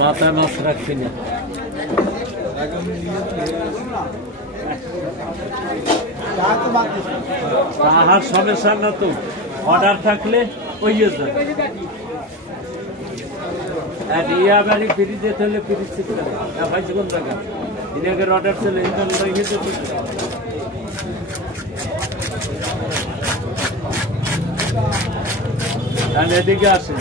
মাথা মাছ রাখছি না, তাহার সমস্যা না তো। অর্ডার থাকলে ওই ইয়া বাড়ি ফিরি যেতে হলে ফিরিজ পাইছি কোন জায়গা ইনাকের অর্ডার ছিল এদিকে আসে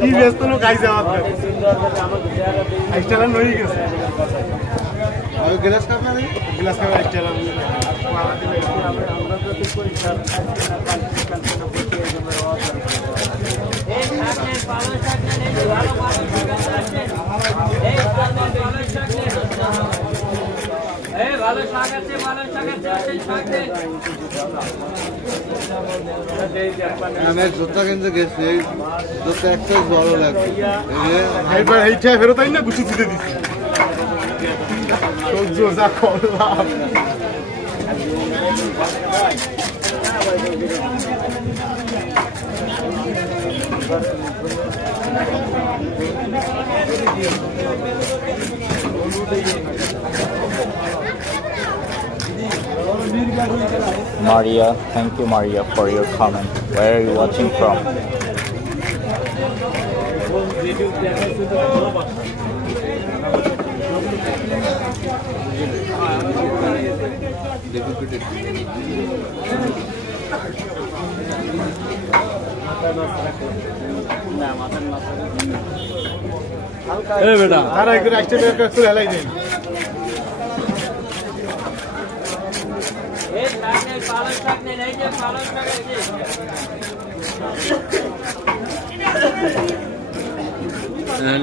কি ব্যস্ত লোক আইসে আমার নই গেছে গ্লাস কাপ না গ্লাস কাপ আমি জুতা কিনতে গেছি, জুতা একটা ভালো লাগবে, এইটা ফেরত আই না গুছি দিতে দিচ্ছি সহ্য যা করলাম। Maria, thank you Maria for your comment. Where are you watching from? বেটা তারা একটু একটু হেলাই দেন।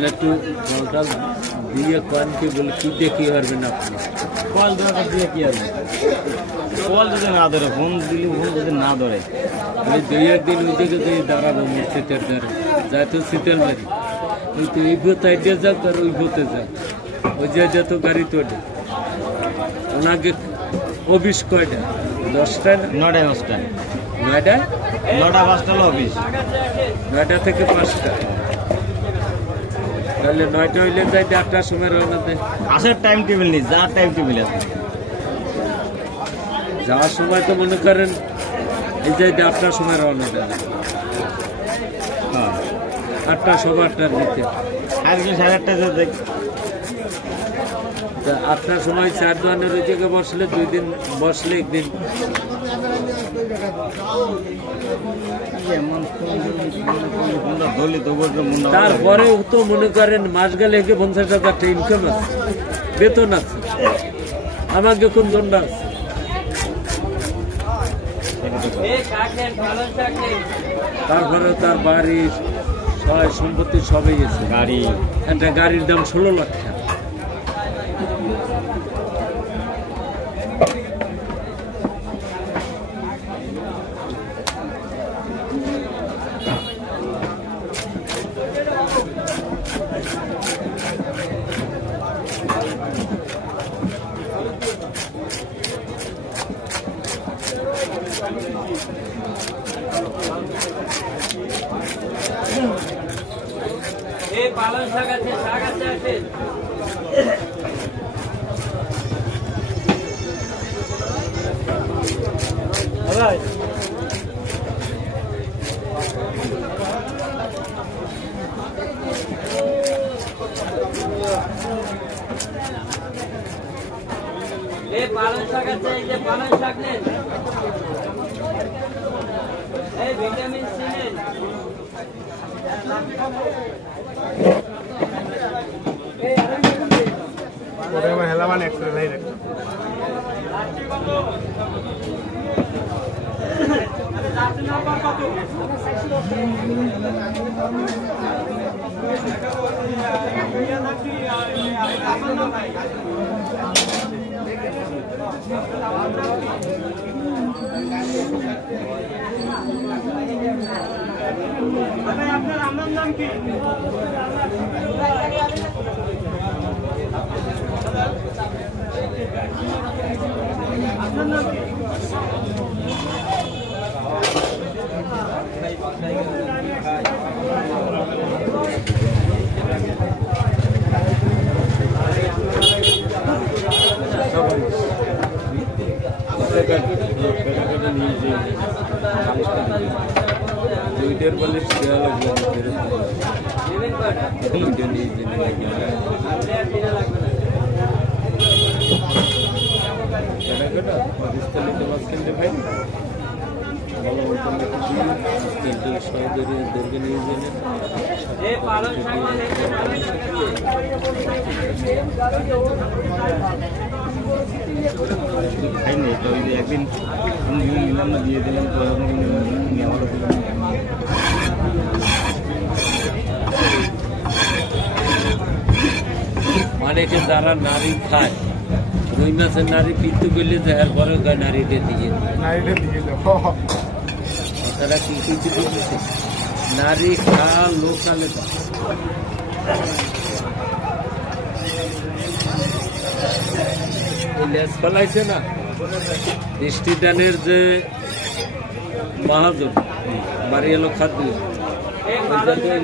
একটু জলটা দিয়ে কয়েনকে বলে কি দিয়ে কি পারবেন আপনি? কল দরকার দিয়ে কি হবে? কল যদি না ধরে, ফোন দিলে ফোন যদি না ধরে, ওই দুই একদিন ওই দিকে দিয়ে দাঁড়াবো শীতের ধারে, যাই তো শীতের বাড়ি ওই তো এই ভূত আইডিয়া যাক আর ওই ভূতে যাক, ওই যে যত গাড়ি তোলে ওনাকে অফিস কয়টা? 10টায় না 9টায়? 10টায় 9টায় 9টা 5টা হলো অফিস, 9টা থেকে 5টা। তাহলে 9টা হইলে যাই 8টার সময় রওনা দেয়। আসার টাইম টেবিল নেই, যাওয়ার টাইম টেবিল আছে। যাওয়ার সময় তো মনে করেন এই যে 8টার সময় রওনা দেয়, 8টা 8:15 দিতে, আজকে 8:30 যেতে 8টার সময় 4 দোকানের ওই জায়গায় বসলে 2 দিন বসলে একদিন তারপরেও তো মনে করেন মাস গেলে 50,000 টাকা ইনকাম আছে, বেতন আছে, আমাকে কোন দণ্ড আছে? তারপরে তার বাড়ির সয় সম্পত্তি সবই আছে, গাড়ি, একটা গাড়ির দাম 16 লাখ টাকা। পালং শাক আছে, শাক আছে আছে। পালং শাক আছে, এই যে পালং শাক নেন, এই ভিটামিন সি নেন। ওটা আমার হেলা মানে এক্সপ্রেস ভাই রে আপনার আমার নাম কি? আপনার নাম কি? দুইটার বলে দেওয়া লাগবে দুইটা নিয়ে যেতে লাগবে কেনাকাটা পাকিস্তানি মাছ কিনতে পাই ভালো মতন কিন্তু সহজে নিয়ে যেতে খাইনি তো ওই যে একদিন নিলাম না দিয়ে দিলাম তো আমারও দিলাম অনেকে যারা নারী খায় রুই মাছের নারী পিত্ত করলে দেখার পরে নারীটা দিয়ে নাইটে দিয়ে যাও তারা কি কিছু বলতেছে নারী খা লোকালে লেজ ফেলাইছে না দৃষ্টিদানের যে মাহাজন বাড়ি এলো খাদ্য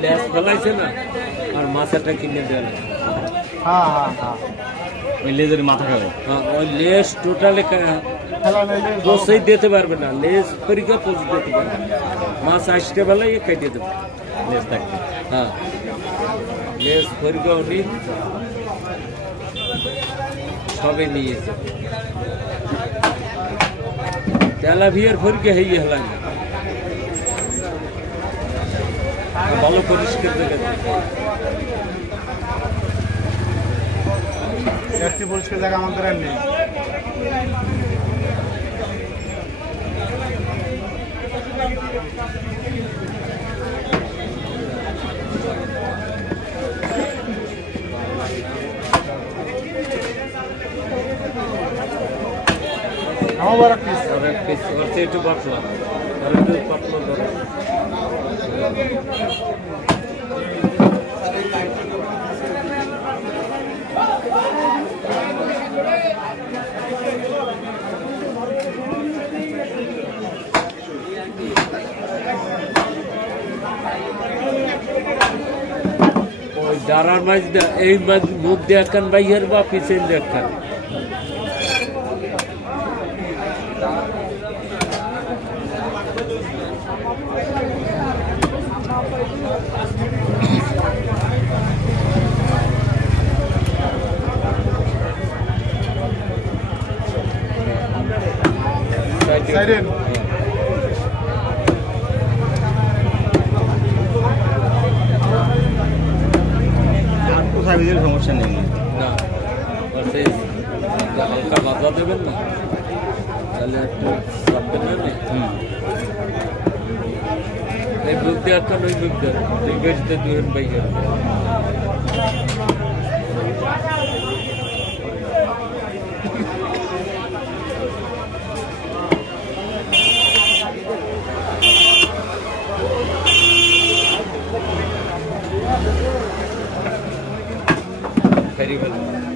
লেজ ফেলাইছে না আর মাছটা কিনে দেওয়া হ্যাঁ হ্যাঁ হ্যাঁ ওই লেজের মাথা খাবে ওই লেজ টোটালি খেলা নাইলে বসেই দিতে পারবে না লেজ পরীক্ষা পোজ দিতে পারবে মাছ আসতে বেলায় খাইতে দেবে লেজ থাকবে হ্যাঁ লেজ পরীক্ষা উনি সবে নিয়েছে তেলাভিয়ার পরীক্ষা হয়ে হলাম ভালো পরিষ্কার দেখা একটি পরিষ্কার জায়গা আমাদের আর নেই আমার বড় পিস আর একটু পাতলা আর একটু পাতলা ধরো ওই দাঁড়ার মাছ এই মাছ মুখ দেখান বাইয়ের বা পিছন দেখান সাইডেন সমস্যা নেই না হালকা ভাজা দেবেন না তাহলে একটু চাপবেন না এই বুক দেওয়ার তো ওই বুক দেওয়ার দুই বেশতে দুই বাইকের very well.